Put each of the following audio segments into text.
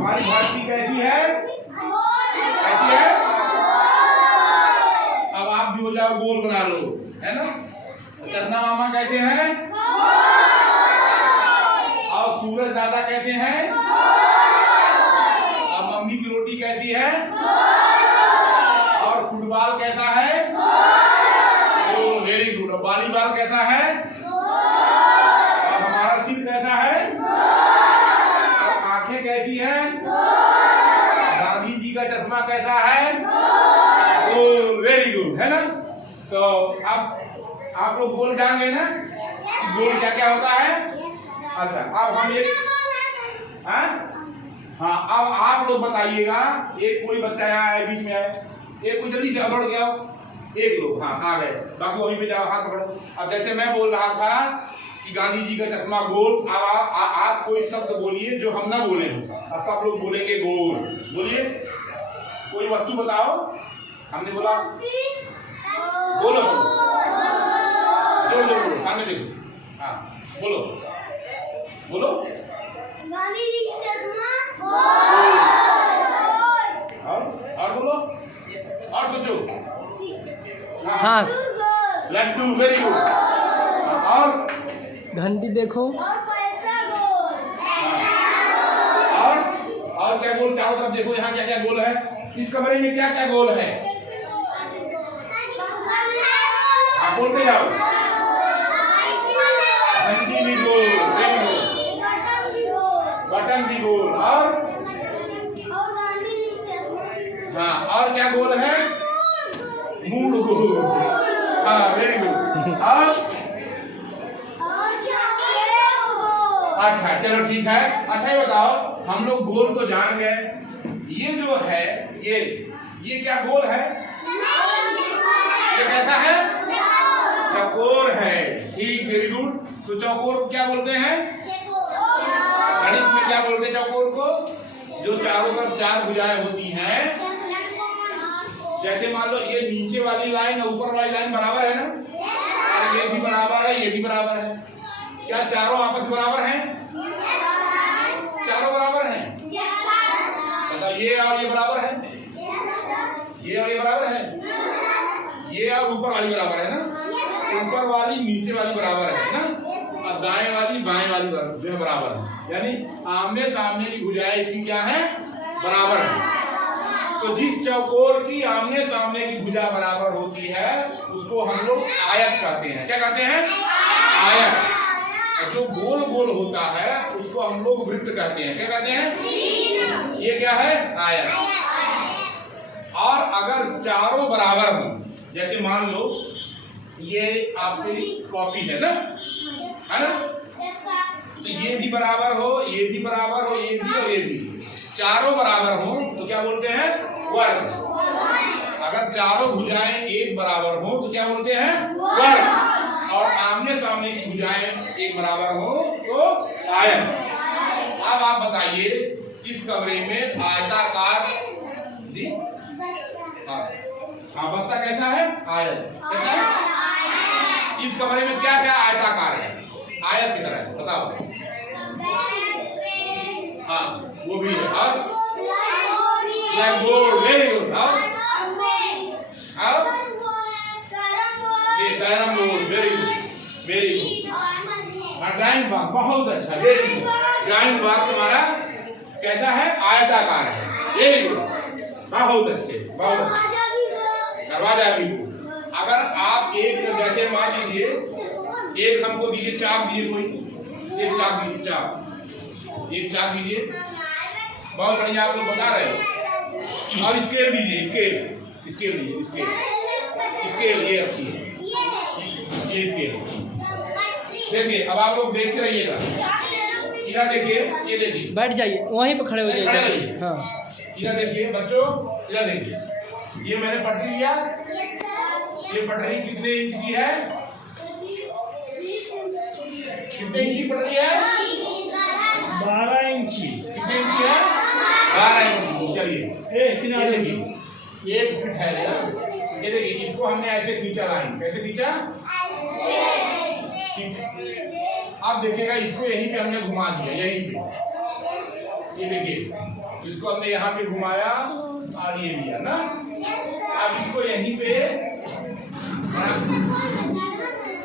हमारी धरती कैसी है? कैसी है? अब आप भी हो जाओ गोल बना लो, है ना? चंदा मामा कैसे हैं? और सूरज दादा कैसे हैं? और मम्मी की रोटी कैसी है? और फुटबॉल कैसा है? Very good. और वॉलीबॉल कैसा है? और हमारा सिर कैसा है? और आंखें कैसी हैं? गांधी जी का चश्मा कैसा है? वेरी गुड, है ना? तो अब आप लोग गोल जान गए ना? गोल क्या क्या होता है? अच्छा, अब हम एक हाँ, अब आप लोग बताइएगा। एक कोई बच्चा यहाँ आए, बीच में आए, एक कोई जल्दी से बढ़ गया, एक लोग हाँ आ गए, बाकी वहीं पे जाओ, हाथ पकड़ो। अब जैसे मैं बोल रहा था कि गांधी जी का चश्मा गोल, अब आप कोई शब्द बोलिए जो हम ना बोले, अब सब लोग बोलेंगे गोल। बोलिए, कोई वस्तु बताओ। हमने बोला बोलो, जोर जोर बोलो, सामने देखो। हाँ बोलो बोलो। गांधी जी का चश्मा। और बोलो, और सोचो। हाँ, लड्डू, वेरी गुड। और घंटी देखो। और पैसा गोल। और क्या गोल? चारों तरफ देखो, यहाँ क्या क्या गोल है? इस कमरे में क्या क्या गोल है? आप बोलते जाओ। घंटी भी गोल, वेरी गुड। बटन भी गोल। और गांधी जी का चश्मा। हाँ, और क्या गोल है? मूड गोल। हाँ वेरी गुड। और अच्छा चलो ठीक है। अच्छा ये बताओ, हम लोग गोल तो जान गए, ये जो है ये क्या गोल है? ये कैसा है? चौकोर है। ठीक, वेरी गुड। तो चौकोर को क्या बोलते हैं? गणित में क्या बोलते हैं चौकोर को? जो चारों तरफ चार भुजाएं होती हैं। जैसे मान लो ये नीचे वाली लाइन और ऊपर वाली लाइन बराबर है ना? और ये भी बराबर है, ये भी बराबर है। क्या चारों आपस में बराबर हैं? चारों बराबर हैं। मतलब ये और ये बराबर है, ये और ये बराबर है, ये और ऊपर वाली बराबर है ना? ऊपर वाली नीचे वाली बराबर है ना? और दाएं वाली बाएं वाली जो है बराबर है। यानी आमने सामने की भुजाएं इसकी क्या है? बराबर है। तो जिस चौकोर की आमने सामने की भुजा बराबर होती है उसको हम लोग आयत कहते हैं। क्या कहते हैं? आयत। और जो गोल गोल होता है उसको हम लोग वृत्त कहते हैं। क्या कहते हैं? ये क्या है? आयत। और अगर चारों बराबर हो, जैसे मान लो ये आपकी कॉपी है ना, है ना? तो ये भी बराबर हो, ये भी बराबर हो, ये भी और ये भी, चारों बराबर हो तो क्या बोलते हैं? वर्ग। अगर चारों भुजाएं एक बराबर हो तो क्या बोलते हैं? वर्ग। और आमने सामने की भुजाएं एक बराबर हो तो आयत। अब आप बताइए, इस कमरे में आयताकार जी हाँ बस्ता कैसा है? आयत। कैसा है? इस कमरे में क्या क्या आयताकार है? आयत की तरह है, बताओ। हाँ वो भी है। और ब्लैक बोर्ड, वेरी गुड। और ये carrom board, very good, very good. Drawing box, बहुत अच्छा, वेरी गुड। ड्राइंग बॉक्स हमारा कैसा है? आयताकार है, वेरी गुड, बहुत अच्छे, बहुत अच्छे। दरवाजा भी। अगर आप एक, जैसे मान लीजिए एक हमको दीजिए, चाप दीजिए, कोई एक चाप दीजिए, चाप, एक चाप दीजिए, बहुत बढ़िया, आप लोग बता रहे हो। और स्केल दीजिए, स्केल, स्केल दीजिए, स्केल, स्केल ये रखिए, ये स्केल। देखिए अब आप लोग देखते रहिएगा, इधर देखिए, ये देखिए, बैठ जाइए, वहीं पर खड़े हो जाइए। हाँ, इधर देखिए बच्चों, इधर देखिए, ये मैंने पटरी लिया, ये पटरी कितने इंच की है? कितने इंच की पटरी है? 12 इंची। कितने इंच की है? 12 इंच की। चलिए ये देखिए, 1 फीट है ये देखिए, इसको हमने ऐसे खींचा, लाइन कैसे खींचा? अब देखिएगा, इसको यहीं पे हमने घुमा दिया, यहीं पे, ये देखिए इसको हमने यहाँ पे घुमाया और ये लिया ना। अब इसको यहीं पे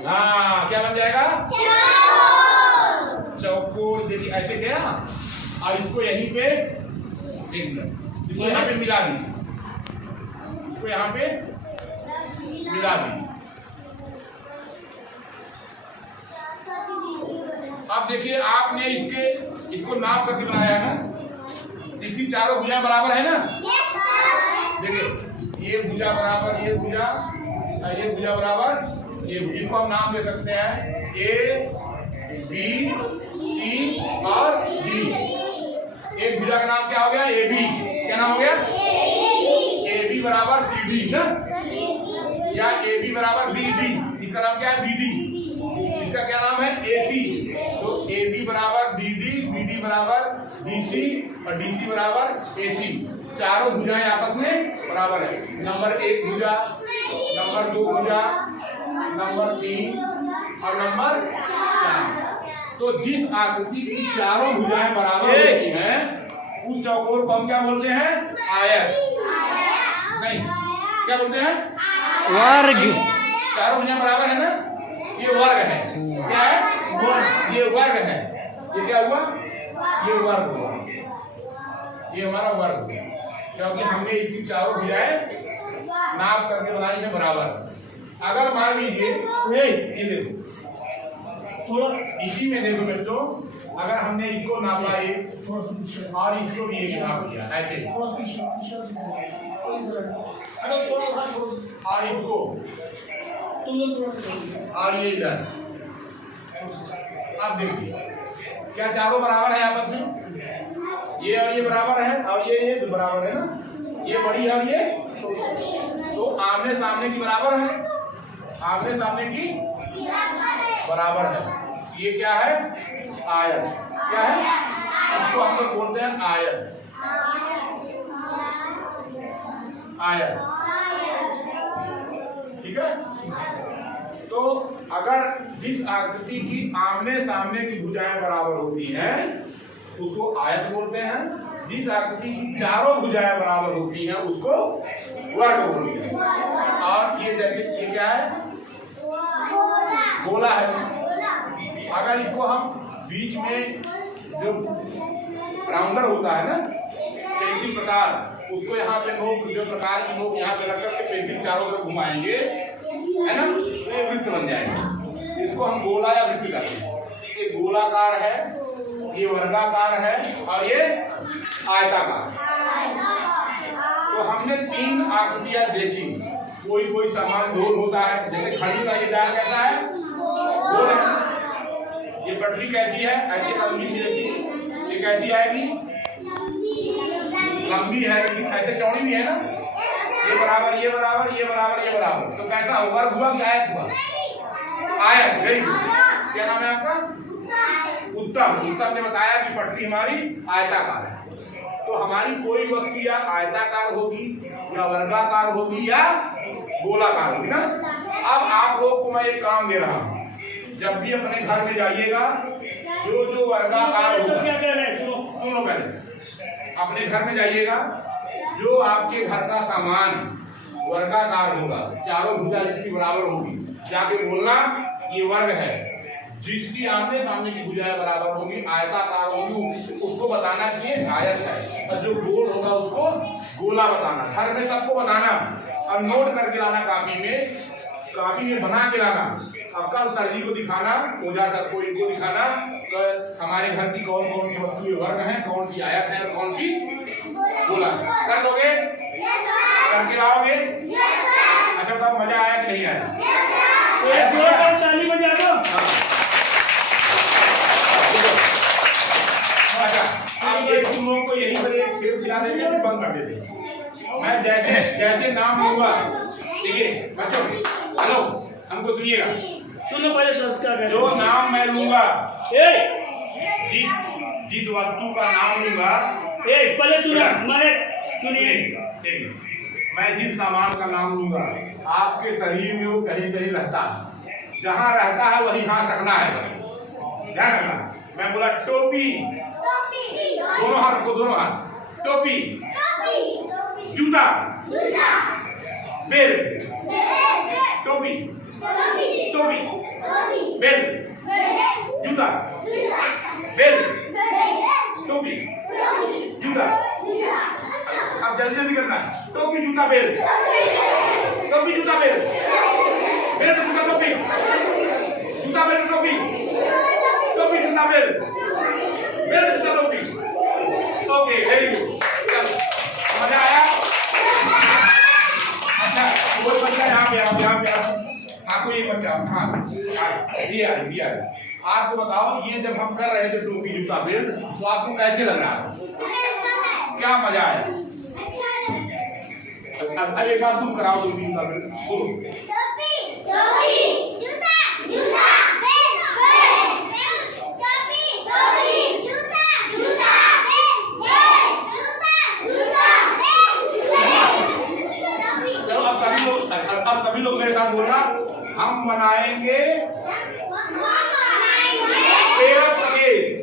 हाँ क्या बन जाएगा? चौकोर। देखिए ऐसे गया और इसको यहीं पे एक मिनट इसको यहाँ पे मिला दी, इसको यहाँ पे मिला दी। अब देखिए आपने इसको नाप करके बनाया है ना, इसकी चारों भुजाएं बराबर है ना। देखिए ये भुजा बराबर ये भुजा, ये भुजा बराबर ये भुजा, इसको हम नाम दे सकते हैं ए बी सी और डी। एक भुजा का नाम क्या हो गया? A B. क्या नाम हो गया? ए बी बराबर सी डी ना, या ए बी बराबर बी डी। इसका नाम क्या है? B D. इसका क्या नाम है? A C. तो ए बी बराबर बी डी, बी डी बराबर बी सी और डी सी बराबर ए सी। चारों भुजाएं आपस में बराबर है। नंबर 1 भुजा, नंबर 2 भुजा, नंबर 3 और नंबर 4। तो जिस आकृति की चारों भुजाएं बराबर होती हैं उस चौकोर को हम क्या बोलते हैं? आयत। नहीं क्या बोलते हैं? वर्ग। चारों भुजाएं बराबर है ना, ये वर्ग है। क्या है? ये वर्ग है। ये क्या हुआ? ये वर्ग हुआ, ये हमारा वर्ग हुआ, क्योंकि हमने इसकी चारों भुजाएं नाप करके बनाई है बराबर। अगर मान लीजिए ये देखो थोड़ा इसी में देखो बच्चों, अगर हमने इसको नापा ये और इसको भी एक नाप दिया ऐसे और इसको और ये इधर, अब देखिए क्या चारों बराबर है आपस में? ये और ये बराबर है और ये तो बराबर है ना, ये बड़ी है और ये छोटी। तो आमने सामने की बराबर है, आमने सामने की बराबर है। ये क्या है? आयत। क्या है? इसको हम लोग बोलते हैं आयत। आयत, ठीक है। तो अगर जिस आकृति की आमने सामने की भुजाएं बराबर होती हैं उसको आयत बोलते हैं। जिस आकृति की चारों भुजाएं बराबर होती हैं उसको वर्ग बोलते हैं। और ये जैसे ये क्या है? गोला है। अगर इसको हम बीच में जो राउंडर होता है ना पेंसिल प्रकार, उसको यहाँ पे नोक जो प्रकार की नोक यहाँ पे रख करके पेंसिल चारों तरफ घुमाएंगे है ना, तो ये वृत्त बन जाएगा। इसको हम गोला या वृत्त कहते हैं। ये गोलाकार है, ये वर्गाकार है और ये आयताकार। तो हमने 3 आकृतियां देखी। कोई सामान गोल होता है, जैसे घड़ी का ये डाल कैसा है? गोल है। ये पटरी कैसी है? ऐसी लंबी जैसी। ये कैसी आएगी? लंबी है, लेकिन ऐसे चौड़ी भी है ना। ये बराबर, ये बराबर, ये बराबर, ये बराबर। तो कैसा हुआ? हुआ कि आयत हुआ? आयत। Very good. क्या नाम है आपका? उत्तम। उत्तम ने बताया कि पटरी हमारी आयताकार है। तो हमारी कोई वस्तु या आयताकार होगी या वर्गाकार होगी या गोलाकार होगी ना। अब आप लोग को मैं एक काम दे रहा हूँ, जब भी अपने घर में जाइएगा जो वर्गाकार होगा, सुनो पहले, अपने घर में जाइएगा जो आपके घर का सामान वर्गाकार होगा, चारों भुजा जिसकी बराबर होगी, जाके बोलना ये वर्ग है। जिसकी आमने सामने की भुजाएं बराबर होगी, आयताकार होगी, उसको बताना कि ये आयत है। और जो गोल होगा उसको गोला बताना। घर में सबको बताना और नोट करके लाना कापी में बना के लाना। अब कल सर जी को दिखाना, ओझा सर को, इनको दिखाना तो हमारे घर की कौन कौन सी वस्तुएं वर्ग हैं, कौन सी आयत है और कौन सी गोला। कर दोगे? करके लाओगे? अच्छा बताओ मजा आया कि नहीं आया? ताली बजा दो। अच्छा आप एक तुम लोग को यही पर एक खेल खिला देते हैं, बंद कर देते हैं। मैं जैसे नाम लूंगा, ठीक है बच्चों, हेलो हमको सुनिएगा, सुनो पहले संस्कार। जो नाम मैं लूंगा, जिस वस्तु का नाम लूंगा, पहले सुनो, सुनिए। मैं जिस सामान का नाम लूंगा आपके शरीर में वो कहीं कहीं रहता है, जहाँ रहता है वही हाथ रखना है, ध्यान रखना। मैं बोला टोपी, दोनों हाथ को, दोनों हाथ टोपी, जूता, बेल्ट, टोपी, टोपी, बेल्ट, जूता, बेल्ट, टोपी, जूता। अब जल्दी जल्दी करना है। टोपी, जूता, बेल्ट, टोपी, जूता, बेल्ट, बेल्ट, जूता, टोपी, जूता, बेल्ट, टोपी, टोपी, जूता, बेल्ट, बेल्ट, जूता, टोपी। Okay, very good. चलो, मजा आया? अच्छा, कोई बच्चा यहाँ पे आपको एक बच्चा, हाँ, ये आ आपको बताओ, ये जब हम कर रहे थे टोपी, जूता, बेल्ट, तो आपको कैसे लग रहा था? क्या मजा आया? अब एक बार तुम कराओ टोपी, जूता, बेल्ट। अब सभी लोग मेरे साथ बोलना, हम बनाएंगे एयर प्रदेश।